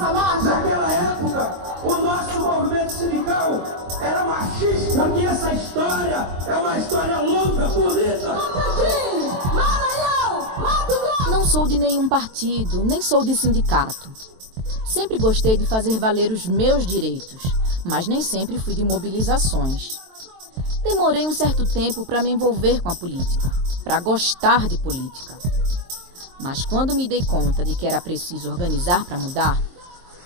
Naquela época, o nosso movimento sindical era machista. Porque essa história é uma história longa, bonita. Não sou de nenhum partido, nem sou de sindicato. Sempre gostei de fazer valer os meus direitos, mas nem sempre fui de mobilizações. Demorei um certo tempo para me envolver com a política, para gostar de política. Mas quando me dei conta de que era preciso organizar para mudar,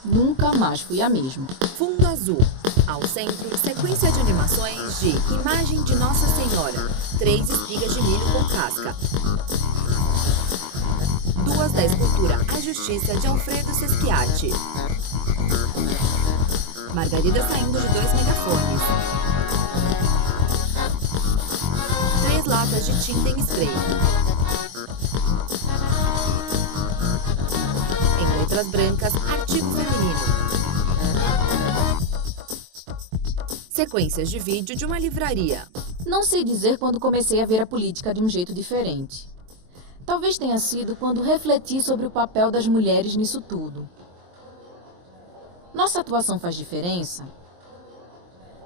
nunca mais fui a mesma. Fundo Azul. Ao centro, sequência de animações de Imagem de Nossa Senhora, 3 espigas de milho com casca. 2 da escultura A Justiça de Alfredo Sesquiati. Margarida saindo de 2 megafones. 3 latas de tinta em spray. Em letras brancas, artigo feminino. Sequências de vídeo de uma livraria. Não sei dizer quando comecei a ver a política de um jeito diferente. Talvez tenha sido quando refleti sobre o papel das mulheres nisso tudo. Nossa atuação faz diferença?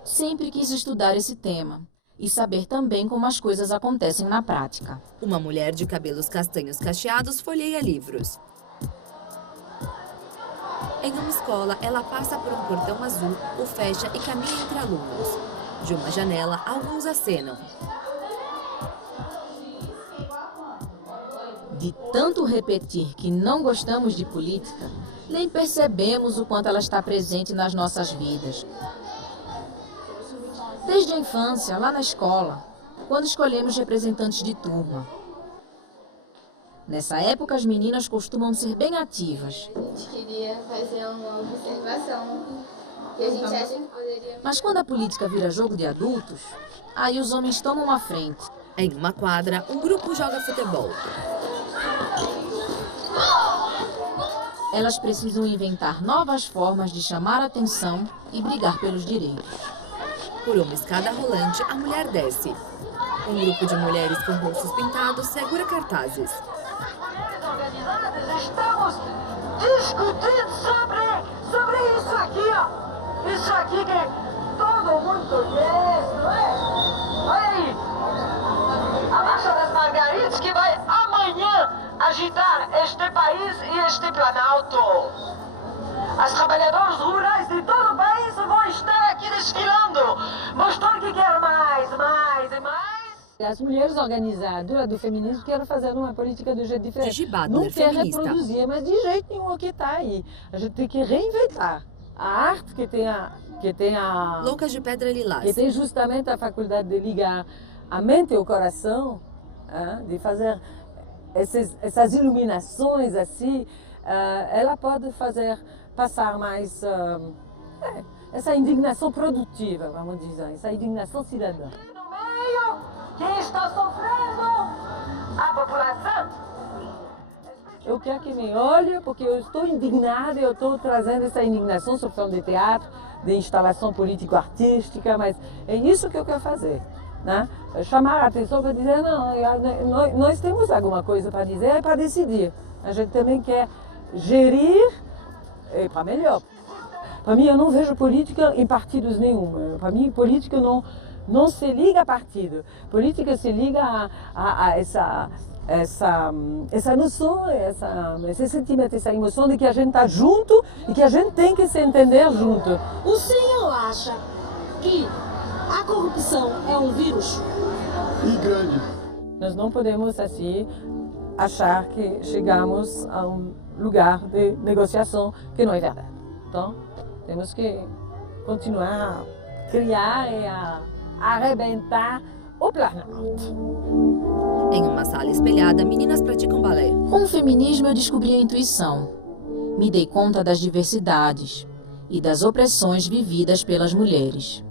Sempre quis estudar esse tema e saber também como as coisas acontecem na prática. Uma mulher de cabelos castanhos cacheados folheia livros. Em uma escola, ela passa por um portão azul, o fecha e caminha entre alunos. De uma janela, alguns acenam. De tanto repetir que não gostamos de política, nem percebemos o quanto ela está presente nas nossas vidas. Desde a infância, lá na escola, quando escolhemos representantes de turma. Nessa época, as meninas costumam ser bem ativas. A gente queria fazer uma observação que a gente acha que poderia... Mas quando a política vira jogo de adultos, aí os homens tomam a frente. Em uma quadra, um grupo joga futebol. Elas precisam inventar novas formas de chamar a atenção e brigar pelos direitos. Por uma escada rolante, a mulher desce. Um grupo de mulheres com rostos pintados segura cartazes. Estamos discutindo sobre isso aqui, ó. Isso aqui que todo mundo conhece, não é? Olha aí. A Marcha das Margaridas que vai amanhã agitar este país e este planalto. As trabalhadoras rurais de todo o país vão estar aqui desfilando, mostrando que quer mais e mais. As mulheres organizadoras do feminismo querem fazer uma política do jeito diferente. Gigi Badler, não quer feminista. reproduzir, mas de jeito nenhum o que está aí. A gente tem que reinventar. A arte que tem a Loucas de Pedra Lilás. que tem justamente a faculdade de ligar a mente e o coração, de fazer essas iluminações assim, ela pode fazer passar mais essa indignação produtiva, vamos dizer, essa indignação cidadã. No meio, quem está sofrendo? A população. Eu quero que me olhe, porque eu estou indignada, eu estou trazendo essa indignação sobre forma de teatro, de instalação político-artística, mas é isso que eu quero fazer. Né? Chamar a atenção para dizer, não, nós temos alguma coisa para dizer e para decidir. A gente também quer gerir para melhor. Para mim, eu não vejo política em partidos nenhum. Para mim, política não se liga a partido. Política se liga a essa noção, esse sentimento, essa emoção de que a gente está junto e que a gente tem que se entender junto. O senhor acha que a corrupção é um vírus? E grande. Nós não podemos, assim, achar que chegamos a um lugar de negociação que não é verdade. Então, temos que continuar a criar e a arrebentar o Planalto. Em uma sala espelhada, meninas praticam balé. Com o feminismo eu descobri a intuição. Me dei conta das diversidades e das opressões vividas pelas mulheres.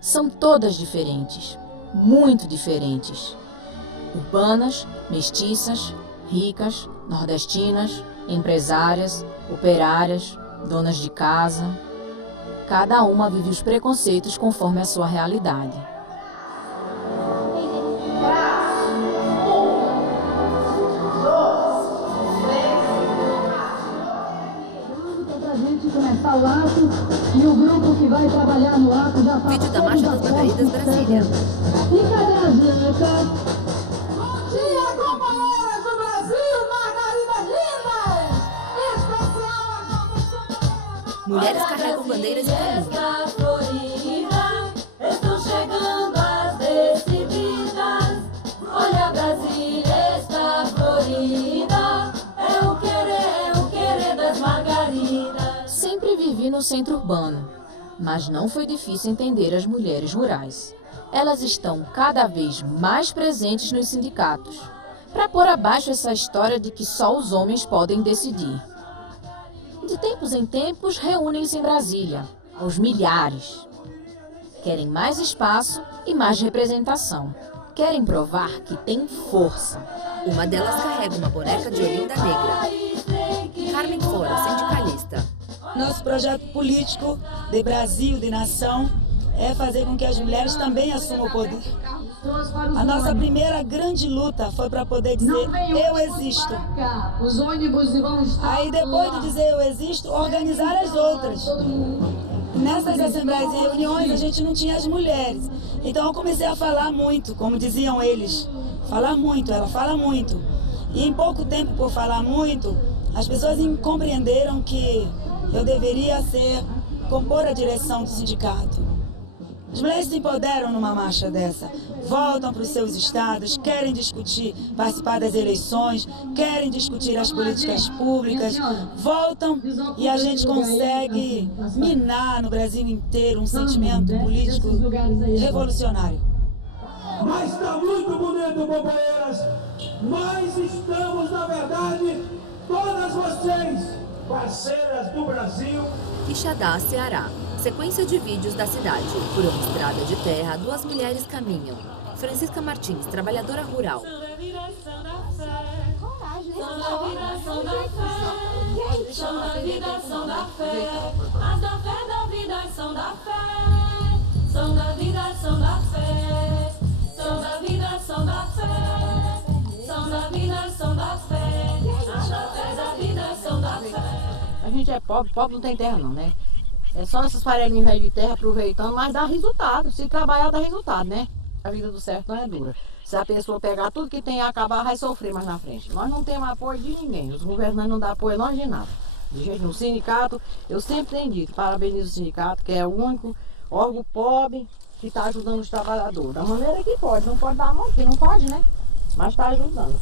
São todas diferentes, muito diferentes. Urbanas, mestiças, ricas, nordestinas, empresárias, operárias, donas de casa. Cada uma vive os preconceitos conforme a sua realidade. começar o ato e o grupo que vai trabalhar no ato já está. Vídeo da Marcha das Margaridas, Brasília. E cadê a Blanca? Bom dia, companheiras do Brasil, Margaridas lindas! Especial a Mulheres carregam bandeiras e caminham. Estão chegando as decididas. Olha, Brasília está florida. É o querer das margaridas. Sempre vivi no centro urbano, mas não foi difícil entender as mulheres rurais. Elas estão cada vez mais presentes nos sindicatos, para pôr abaixo essa história de que só os homens podem decidir. De tempos em tempos, reúnem-se em Brasília, aos milhares. Querem mais espaço e mais representação. Querem provar que tem força. Uma delas carrega uma boneca de Olinda Negra. Carmen Fora, sindicalista. Nosso projeto político de Brasil, de nação, é fazer com que as mulheres também assumam o poder. A nossa primeira grande luta foi para poder dizer eu existo. Os ônibus vão estar. Aí depois de dizer eu existo, organizar as outras. Nessas assembleias e reuniões a gente não tinha as mulheres. Então eu comecei a falar muito, como diziam eles. Falar muito, ela fala muito. E em pouco tempo, por falar muito, as pessoas compreenderam que eu deveria compor a direção do sindicato. As mulheres se empoderam numa marcha dessa, voltam para os seus estados, querem discutir, participar das eleições, querem discutir as políticas públicas, voltam e a gente consegue minar no Brasil inteiro um sentimento político revolucionário. Mas está muito bonito, companheiras. Nós estamos, na verdade, todas vocês, parceiras do Brasil. Quixadá, Ceará. Sequência de vídeos da cidade. Por uma estrada de terra, duas mulheres caminham. Francisca Martins, trabalhadora rural. A gente é pobre, pobre não tem terra não, né? É só essas farelinhas velhas de terra aproveitando, mas dá resultado. Se trabalhar, dá resultado, né? A vida do certo não é dura. Se a pessoa pegar tudo que tem e acabar, vai sofrer mais na frente. Nós não temos apoio de ninguém. Os governantes não dão apoio a nós de nada. De jeito no sindicato, eu sempre tenho dito, parabenizo o sindicato, que é o único órgão pobre que está ajudando os trabalhadores. Da maneira que pode. Não pode dar a mão, porque não pode, né? Mas está ajudando.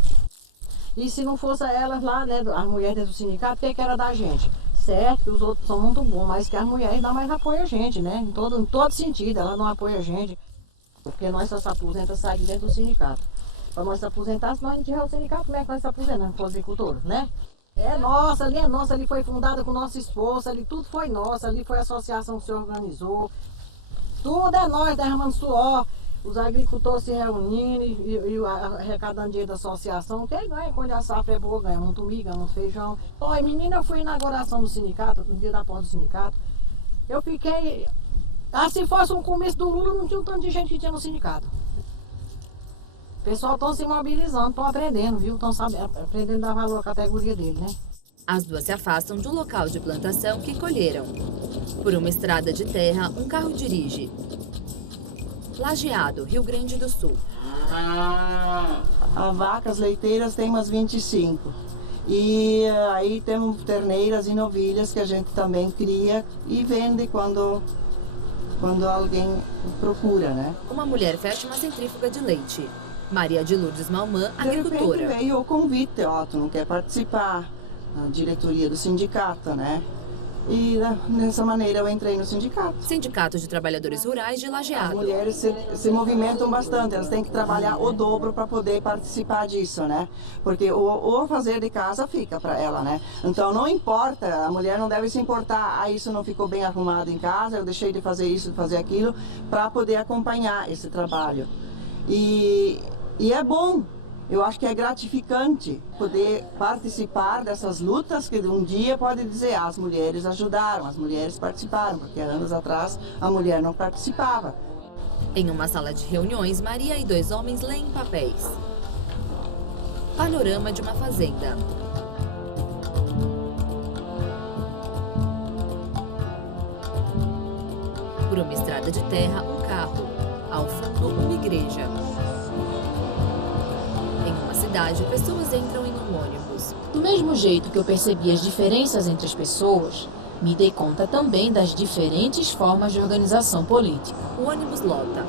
E se não fosse elas lá, né, as mulheres do sindicato, o que era da gente? Certo que os outros são muito bons, mas que as mulheres dão mais apoio a gente, né? Em todo sentido, elas não apoiam a gente. Porque nós só se aposenta sair de dentro do sindicato. Para nós se aposentar, se nós não tiver o sindicato, como é que nós se aposentamos com os agricultores, né? É nossa, ali foi fundada com o nosso esforço, ali tudo foi nosso, ali foi a associação que se organizou. Tudo é nós, derramando suor. Os agricultores se reunindo e arrecadando dinheiro da associação. Quem ganha quando a safra é boa, ganha muito milho, ganha muito feijão. Oi, menina, eu fui na inauguração do sindicato, no dia da porta do sindicato. Eu fiquei... se fosse um começo do Lula, não tinha um tanto de gente que tinha no sindicato. O pessoal estão se mobilizando, estão aprendendo, viu? Estão aprendendo a dar valor à categoria dele, né? As duas se afastam do local de plantação que colheram. Por uma estrada de terra, um carro dirige. Lajeado, Rio Grande do Sul. As vacas leiteiras tem umas 25. E aí temos terneiras e novilhas que a gente também cria e vende quando alguém procura, né? Uma mulher fecha uma centrífuga de leite. Maria de Lourdes Malmã, agricultora. De repente veio o convite, tu não quer participar na diretoria do sindicato, né? E dessa maneira eu entrei no sindicato. Sindicato de Trabalhadores Rurais de Lajeado. As mulheres se movimentam bastante, elas têm que trabalhar o dobro para poder participar disso, né? Porque o fazer de casa fica para ela, né? Então não importa, a mulher não deve se importar, isso não ficou bem arrumado em casa, eu deixei de fazer isso, de fazer aquilo, para poder acompanhar esse trabalho. E é bom. Eu acho que é gratificante poder participar dessas lutas que um dia pode dizer, as mulheres ajudaram, as mulheres participaram, porque anos atrás a mulher não participava. Em uma sala de reuniões, Maria e dois homens leem papéis. Panorama de uma fazenda. Por uma estrada de terra, um carro. Ao fundo, uma igreja. Em uma cidade, pessoas entram em um ônibus. Do mesmo jeito que eu percebi as diferenças entre as pessoas, me dei conta também das diferentes formas de organização política. O ônibus lota.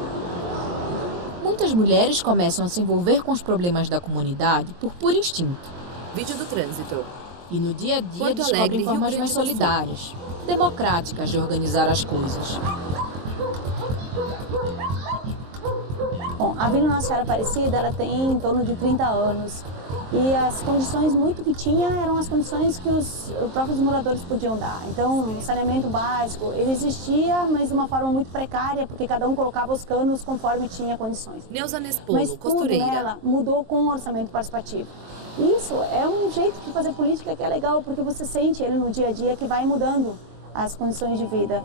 Muitas mulheres começam a se envolver com os problemas da comunidade por puro instinto. Vídeo do trânsito. E no dia a dia Porto descobrem Alegre, formas Rio mais Grande do Sul. solidárias, democráticas de organizar as coisas. Bom, a Vila Nossa Senhora Aparecida, ela tem em torno de 30 anos. E as condições muito que tinha eram as condições que os próprios moradores podiam dar. Então, o saneamento básico, ele existia, mas de uma forma muito precária, porque cada um colocava os canos conforme tinha condições. Neuza Nespolo, mas tudo costureira. nela mudou com o orçamento participativo. Isso é um jeito de fazer política que é legal, porque você sente ele no dia a dia que vai mudando as condições de vida.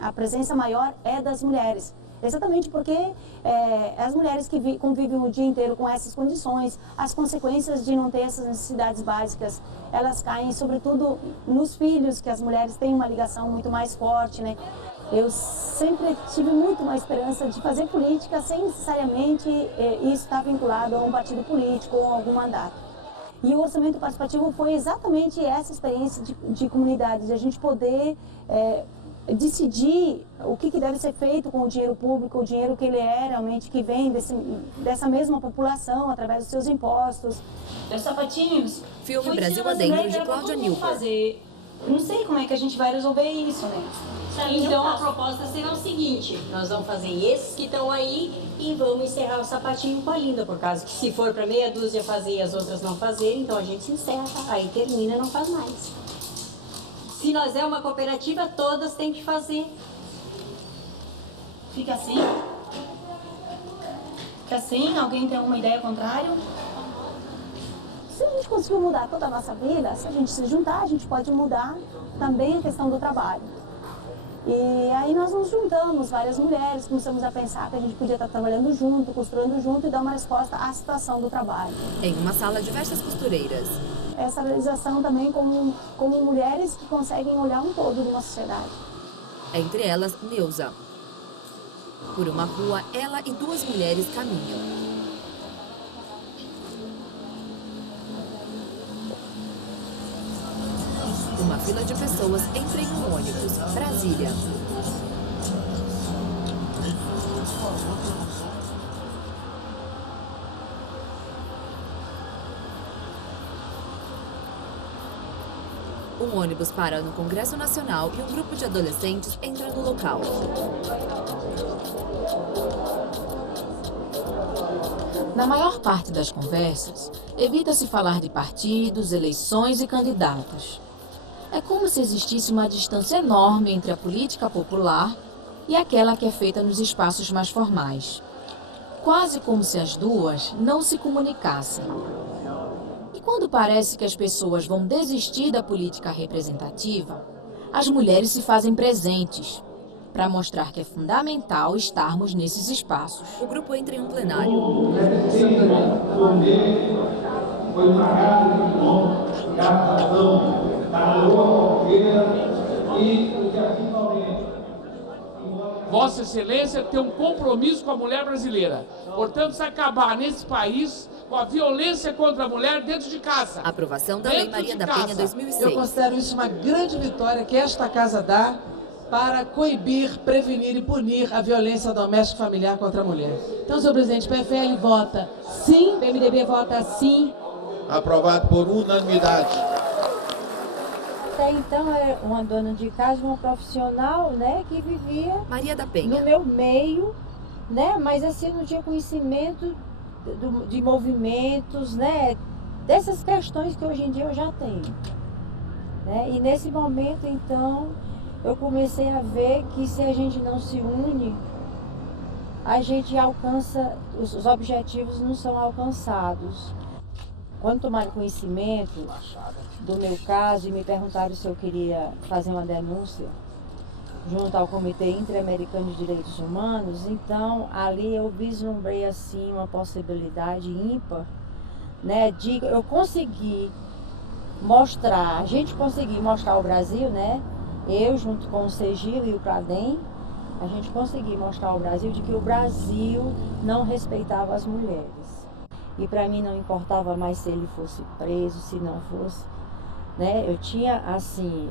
A presença maior é das mulheres. Exatamente porque as mulheres que convivem o dia inteiro com essas condições, as consequências de não ter essas necessidades básicas, elas caem sobretudo nos filhos, que as mulheres têm uma ligação muito mais forte, né? Eu sempre tive muito uma esperança de fazer política sem necessariamente isso estar vinculado a um partido político ou a algum mandato. E o orçamento participativo foi exatamente essa experiência de comunidade, de a gente poder decidir o que deve ser feito com o dinheiro público, o dinheiro que ele é realmente, que vem dessa mesma população, através dos seus impostos. Os sapatinhos... Filme Brasil Adentro, de Cláudia Nilber. Não sei como é que a gente vai resolver isso, né? Então a proposta será o seguinte: nós vamos fazer esses que estão aí e vamos encerrar o sapatinho com a Linda, por causa que se for para meia dúzia fazer e as outras não fazerem, então a gente se encerra, aí termina e não faz mais. Se nós é uma cooperativa, todas têm que fazer. Fica assim? Fica assim? Alguém tem alguma ideia contrária? Se a gente conseguir mudar toda a nossa vida, se a gente se juntar, a gente pode mudar também a questão do trabalho. E aí nós nos juntamos, várias mulheres, começamos a pensar que a gente podia estar trabalhando junto, costurando junto e dar uma resposta à situação do trabalho. Em uma sala, diversas costureiras. Essa realização também como mulheres que conseguem olhar um todo de uma sociedade. Entre elas, Neuza. Por uma rua, ela e duas mulheres caminham. Uma fila de pessoas entra em um ônibus. Brasília. Um ônibus para no Congresso Nacional e um grupo de adolescentes entra no local. Na maior parte das conversas, evita-se falar de partidos, eleições e candidatos. É como se existisse uma distância enorme entre a política popular e aquela que é feita nos espaços mais formais. Quase como se as duas não se comunicassem. E quando parece que as pessoas vão desistir da política representativa, as mulheres se fazem presentes, para mostrar que é fundamental estarmos nesses espaços. O grupo entra em um plenário. Vossa Excelência tem um compromisso com a mulher brasileira. Portanto, se acabar nesse país com a violência contra a mulher dentro de casa. Aprovação da Lei Maria da Penha 2006. Eu considero isso uma grande vitória que esta casa dá para coibir, prevenir e punir a violência doméstica e familiar contra a mulher. Então, senhor presidente, o PFL vota sim, o PMDB vota sim. Aprovado por unanimidade. Até então, era uma dona de casa, uma profissional, né, que vivia Maria da Penha. No meu meio, né, mas assim, eu não tinha conhecimento de movimentos, né, dessas questões que hoje em dia eu já tenho. Né? E nesse momento, então, eu comecei a ver que se a gente não se une, a gente alcança, os objetivos não são alcançados. Quando tomaram conhecimento do meu caso e me perguntaram se eu queria fazer uma denúncia junto ao Comitê Interamericano de Direitos Humanos, então ali eu vislumbrei assim uma possibilidade ímpar, né, de eu conseguir mostrar, a gente conseguir mostrar ao Brasil, né, eu junto com o Segil e o Pradem, a gente conseguiu mostrar ao Brasil de que o Brasil não respeitava as mulheres. E para mim não importava mais se ele fosse preso, se não fosse, né? Eu tinha, assim,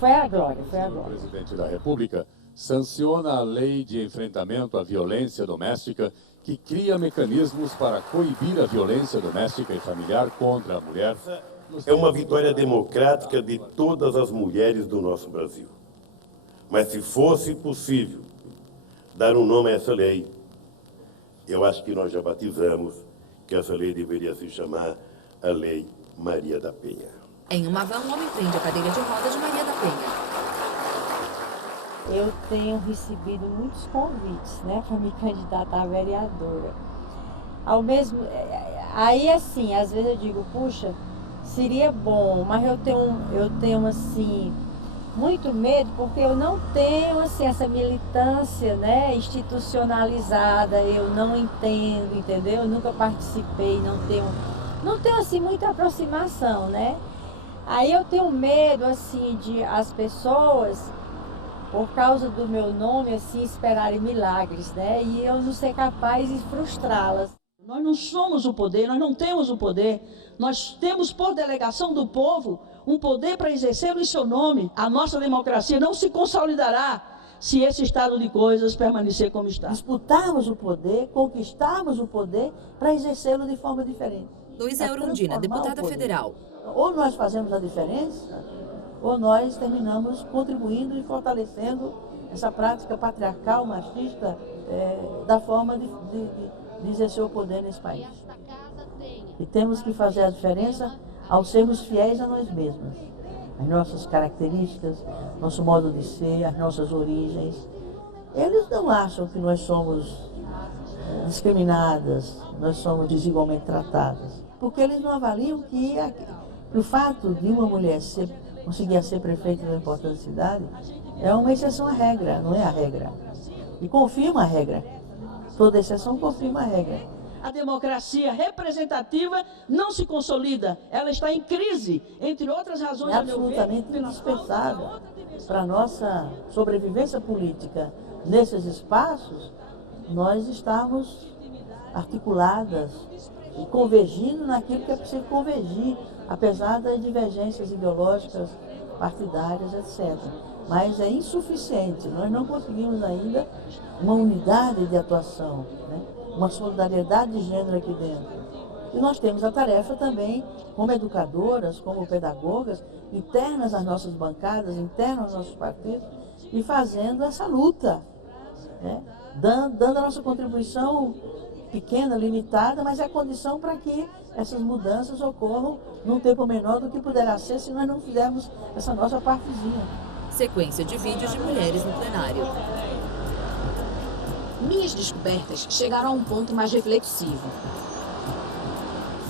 foi a glória, foi a glória. O presidente da República sanciona a lei de enfrentamento à violência doméstica, que cria mecanismos para coibir a violência doméstica e familiar contra a mulher. É uma vitória democrática de todas as mulheres do nosso Brasil. Mas se fosse possível dar um nome a essa lei, eu acho que nós já batizamos que essa lei deveria se chamar a Lei Maria da Penha. Em uma van, um homem prende a cadeira de rodas de Maria da Penha. Eu tenho recebido muitos convites, né, para me candidatar a vereadora. Aí assim, às vezes eu digo, puxa, seria bom, mas eu tenho assim muito medo, porque eu não tenho assim essa militância, né, institucionalizada, eu não entendo, entendeu? Eu nunca participei, não tenho assim muita aproximação, né? Aí eu tenho medo assim de as pessoas, por causa do meu nome, assim, esperarem milagres, né? E eu não ser capaz de frustrá-las. Nós não somos o poder, nós não temos o poder. Nós temos, por delegação do povo, um poder para exercer em seu nome. A nossa democracia não se consolidará se esse estado de coisas permanecer como está. Disputarmos o poder, conquistarmos o poder para exercê-lo de forma diferente. Luísa Eurundina, deputada federal. Ou nós fazemos a diferença, ou nós terminamos contribuindo e fortalecendo essa prática patriarcal, machista, da forma de exercer o poder nesse país. E temos que fazer a diferença ao sermos fiéis a nós mesmos. As nossas características, nosso modo de ser, as nossas origens. Eles não acham que nós somos discriminadas, nós somos desigualmente tratadas. Porque eles não avaliam que o fato de uma mulher conseguir ser prefeita de uma importante cidade é uma exceção à regra, não é a regra. E confirma a regra. Toda exceção confirma a regra. A democracia representativa não se consolida, ela está em crise, entre outras razões. É absolutamente indispensável para a nossa sobrevivência política nesses espaços, nós estamos articuladas e convergindo naquilo que é preciso convergir, apesar das divergências ideológicas, partidárias, etc. Mas é insuficiente, nós não conseguimos ainda uma unidade de atuação, né? Uma solidariedade de gênero aqui dentro. E nós temos a tarefa também, como educadoras, como pedagogas, internas às nossas bancadas, internas aos nossos partidos, e fazendo essa luta, né? Dando a nossa contribuição pequena, limitada, mas é a condição para que essas mudanças ocorram num tempo menor do que poderá ser se nós não fizermos essa nossa partezinha. Sequência de vídeos de mulheres no plenário. Minhas descobertas chegaram a um ponto mais reflexivo.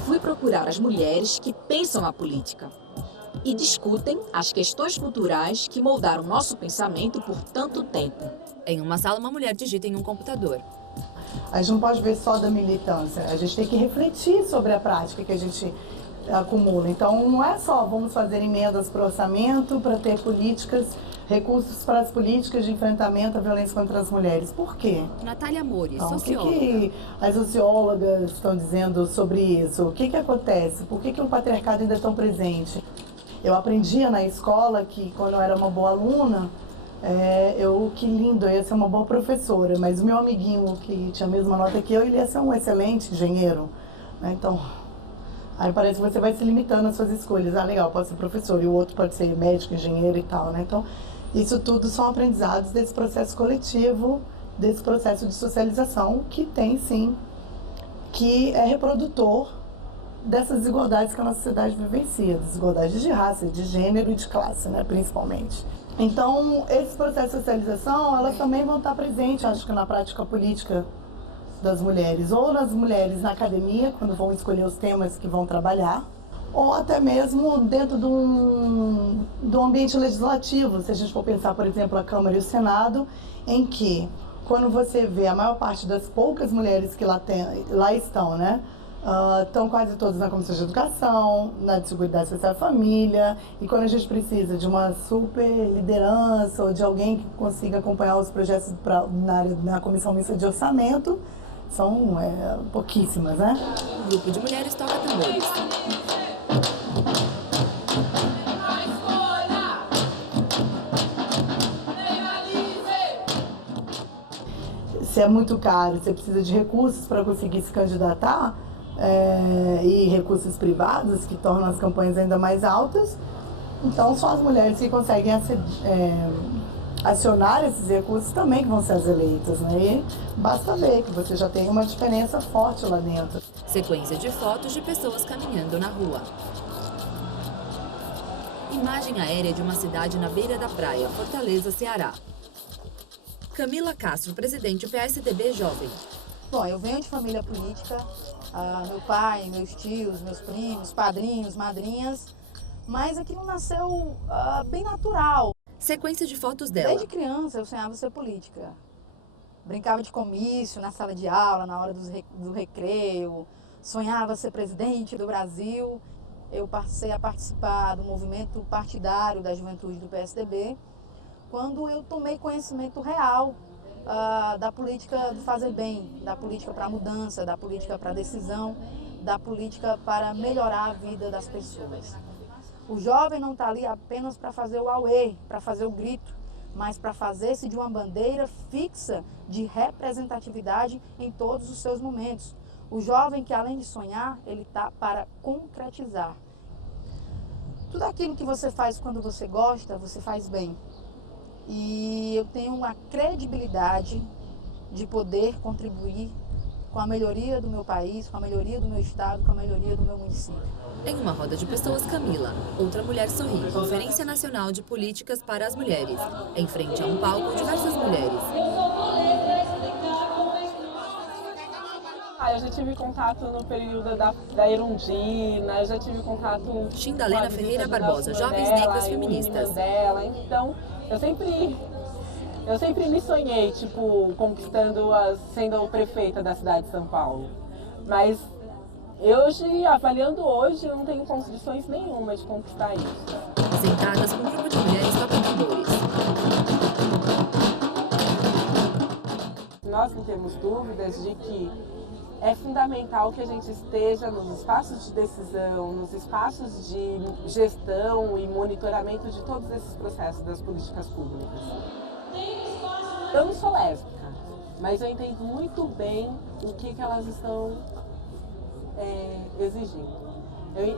Fui procurar as mulheres que pensam a política e discutem as questões culturais que moldaram nosso pensamento por tanto tempo. Em uma sala, uma mulher digita em um computador. A gente não pode ver só da militância, a gente tem que refletir sobre a prática que a gente acumula. Então, não é só vamos fazer emendas para o orçamento, para ter políticas, recursos para as políticas de enfrentamento à violência contra as mulheres. Por quê? Natália Mori, socióloga. O que as sociólogas estão dizendo sobre isso? O que acontece? Por que o patriarcado ainda é tão presente? Eu aprendia na escola que, quando eu era uma boa aluna, que lindo, eu ia ser uma boa professora, mas o meu amiguinho que tinha a mesma nota que eu, ele ia ser um excelente engenheiro, né? Então, aí parece que você vai se limitando nas suas escolhas. Ah, legal, pode ser professor, e o outro pode ser médico, engenheiro e tal, né? Então, isso tudo são aprendizados desse processo coletivo, desse processo de socialização, que tem, sim, que é reprodutor dessas desigualdades que a nossa sociedade vivencia, desigualdades de raça, de gênero e de classe, né, principalmente. Então, esse processo de socialização, elas também vão estar presentes, acho que na prática política das mulheres, ou nas mulheres na academia, quando vão escolher os temas que vão trabalhar, ou até mesmo dentro do ambiente legislativo, se a gente for pensar, por exemplo, a Câmara e o Senado, em que, quando você vê a maior parte das poucas mulheres que lá estão, né, Estão quase todas na Comissão de Educação, na de Seguridade Social e Família, e quando a gente precisa de uma super liderança ou de alguém que consiga acompanhar os projetos na Comissão Mista de Orçamento, são pouquíssimas, né? O grupo de mulheres toca tambores. Se é muito caro, você precisa de recursos para conseguir se candidatar, e recursos privados que tornam as campanhas ainda mais altas, então só as mulheres que conseguem acionar esses recursos também que vão ser as eleitas, né? E basta ver que você já tem uma diferença forte lá dentro. Sequência de fotos de pessoas caminhando na rua. Imagem aérea de uma cidade na beira da praia, Fortaleza, Ceará. Camila Castro, presidente do PSDB Jovem. Bom, eu venho de família política, meu pai, meus tios, meus primos, padrinhos, madrinhas, mas aquilo nasceu bem natural. Sequência de fotos dela. Desde criança eu sonhava ser política. Brincava de comício na sala de aula, na hora do recreio, sonhava ser presidente do Brasil. Eu passei a participar do movimento partidário da juventude do PSDB, quando eu tomei conhecimento real da política do fazer bem, da política para a mudança, da política para a decisão, da política para melhorar a vida das pessoas. O jovem não está ali apenas para fazer o auê, para fazer o grito, mas para fazer-se de uma bandeira fixa de representatividade em todos os seus momentos. O jovem que, além de sonhar, ele está para concretizar. Tudo aquilo que você faz quando você gosta, você faz bem. E eu tenho uma credibilidade de poder contribuir com a melhoria do meu país, com a melhoria do meu estado, com a melhoria do meu município. Em uma roda de pessoas, Camila, outra mulher sorri. Conferência Nacional de Políticas para as Mulheres. Em frente a um palco, diversas mulheres. Eu já tive contato no período da Erundina, eu já tive contato... Xindalena Ferreira Barbosa, Jovens Negras Feministas. Então, eu sempre me sonhei, conquistando, sendo prefeita da cidade de São Paulo. Mas hoje, avaliando hoje, eu não tenho condições nenhuma de conquistar isso. Sentadas com um grupo de mulheres tocando. Nós não temos dúvidas de que é fundamental que a gente esteja nos espaços de decisão, nos espaços de gestão e monitoramento de todos esses processos das políticas públicas. Eu não sou lésbica, mas eu entendo muito bem o que elas estão exigindo.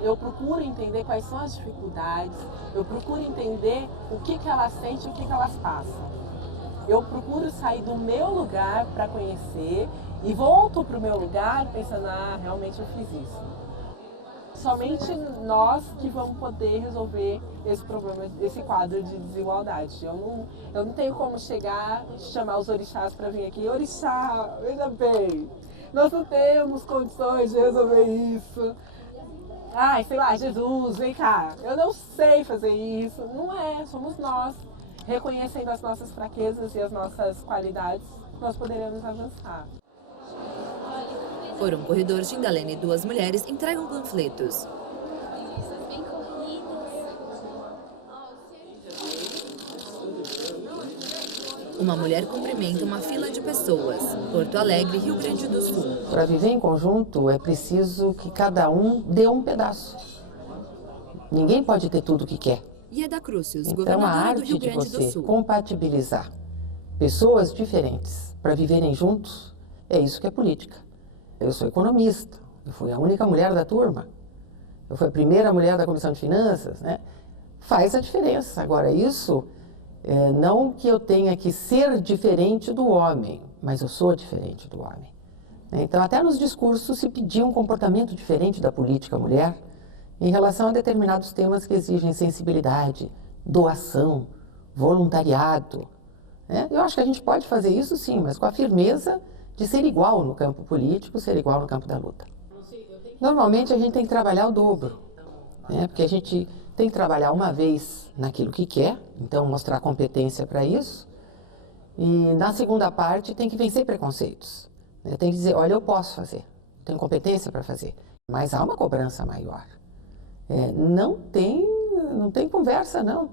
Eu procuro entender quais são as dificuldades, eu procuro entender o que elas sentem e o que elas passam. Eu procuro sair do meu lugar para conhecer e volto para o meu lugar pensando, realmente eu fiz isso. Somente nós que vamos poder resolver esse problema, esse quadro de desigualdade. Eu não tenho como chegar e chamar os orixás para vir aqui. Orixá, veja bem, nós não temos condições de resolver isso. Sei lá, Jesus, vem cá, eu não sei fazer isso. Não é, somos nós. Reconhecendo as nossas fraquezas e as nossas qualidades, nós poderemos avançar. Por um corredor, Xindalena e duas mulheres entregam panfletos. Uma mulher cumprimenta uma fila de pessoas. Porto Alegre, Rio Grande do Sul. Para viver em conjunto é preciso que cada um dê um pedaço. Ninguém pode ter tudo o que quer. Ieda Crucius, Então, a governadora do arte Rio de Grande do você Sul. compatibilizar pessoas diferentes para viverem juntos, é isso que é política. Eu sou economista, eu fui a única mulher da turma, eu fui a primeira mulher da Comissão de Finanças, né? Faz a diferença. Agora, isso, não que eu tenha que ser diferente do homem, mas eu sou diferente do homem. Então, até nos discursos se pedia um comportamento diferente da política mulher, em relação a determinados temas que exigem sensibilidade, doação, voluntariado. Eu acho que a gente pode fazer isso sim, mas com a firmeza de ser igual no campo político, ser igual no campo da luta. Normalmente a gente tem que trabalhar o dobro, porque a gente tem que trabalhar uma vez naquilo que quer, então mostrar competência para isso, e na segunda parte tem que vencer preconceitos. Tem que dizer, olha, eu posso fazer. tenho competência para fazer. Mas há uma cobrança maior. Não tem conversa, não.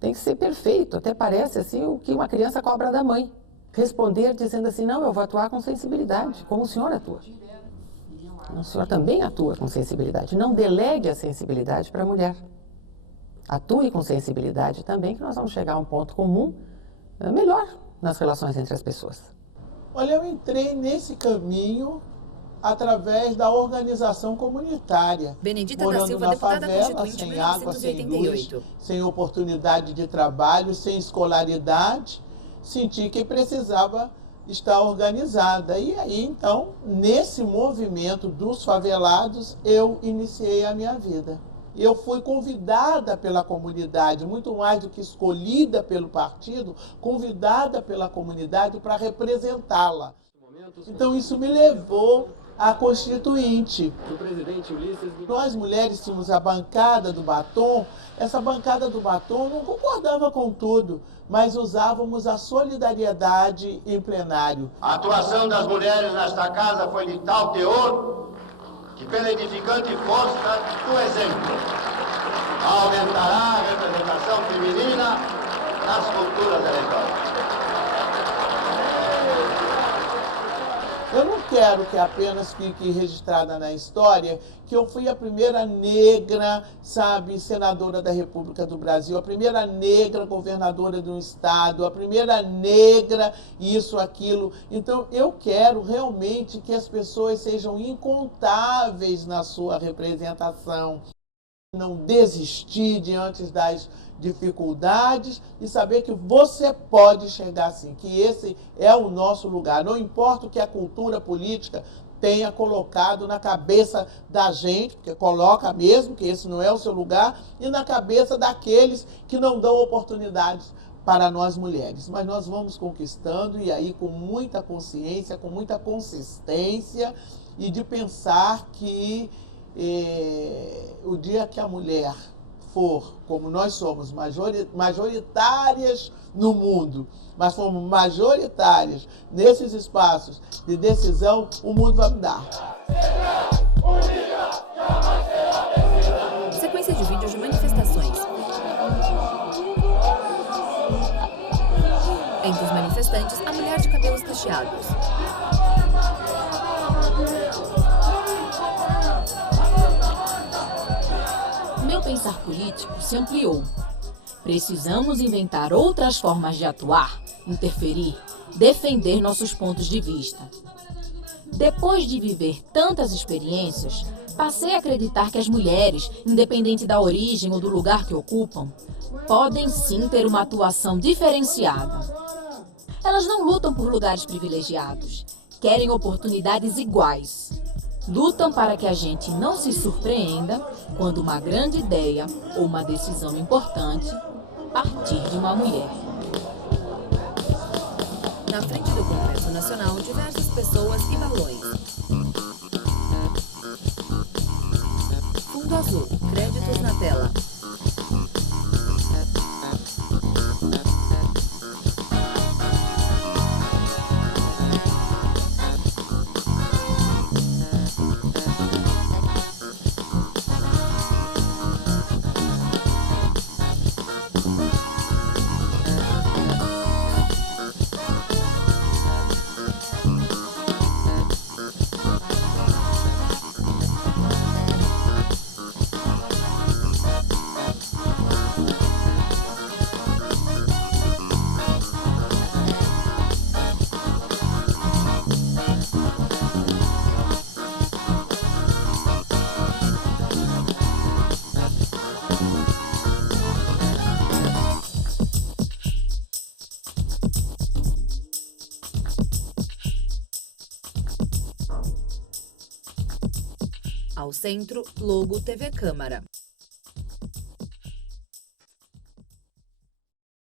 Tem que ser perfeito. Até parece assim o que uma criança cobra da mãe. Responder dizendo assim, não, eu vou atuar com sensibilidade, como o senhor atua. O senhor também atua com sensibilidade. Não delegue a sensibilidade para a mulher. Atue com sensibilidade também, que nós vamos chegar a um ponto comum melhor nas relações entre as pessoas. Olha, eu entrei nesse caminho através da organização comunitária. Benedita morando da Silva, na deputada favela, constituinte, sem água, sem 1988. luz, sem oportunidade de trabalho, sem escolaridade, senti que precisava estar organizada. E aí, então, nesse movimento dos favelados, eu iniciei a minha vida. Eu fui convidada pela comunidade, muito mais do que escolhida pelo partido, convidada pela comunidade para representá-la. Então isso me levou à Constituinte. Nós mulheres tínhamos a bancada do batom. Essa bancada do batom não concordava com tudo, mas usávamos a solidariedade em plenário. A atuação das mulheres nesta casa foi de tal teor que, pela edificante força do exemplo, aumentará a representação feminina nas futuras eleições. Eu não quero que apenas fique registrada na história que eu fui a primeira negra, sabe, senadora da República do Brasil, a primeira negra governadora de um estado, a primeira negra isso, aquilo. Então eu quero realmente que as pessoas sejam incontáveis na sua representação. Não desistir diante das dificuldades e saber que você pode chegar assim, que esse é o nosso lugar. Não importa o que a cultura política tenha colocado na cabeça da gente, porque coloca mesmo que esse não é o seu lugar, e na cabeça daqueles que não dão oportunidades para nós mulheres. Mas nós vamos conquistando, e aí com muita consciência, com muita consistência, e de pensar que o dia que a mulher for, como nós somos majoritárias no mundo, mas fomos majoritárias nesses espaços de decisão, o mundo vai mudar. Sequência de vídeos de manifestações. Entre os manifestantes, a mulher de cabelos cacheados. Meu pensar político se ampliou. Precisamos inventar outras formas de atuar, interferir, defender nossos pontos de vista. Depois de viver tantas experiências, passei a acreditar que as mulheres, independente da origem ou do lugar que ocupam, podem sim ter uma atuação diferenciada. Elas não lutam por lugares privilegiados, querem oportunidades iguais. Lutam para que a gente não se surpreenda quando uma grande ideia ou uma decisão importante partir de uma mulher. Na frente do Congresso Nacional, diversas pessoas e balões. Fundo azul, créditos na tela. Ao centro, logo TV Câmara.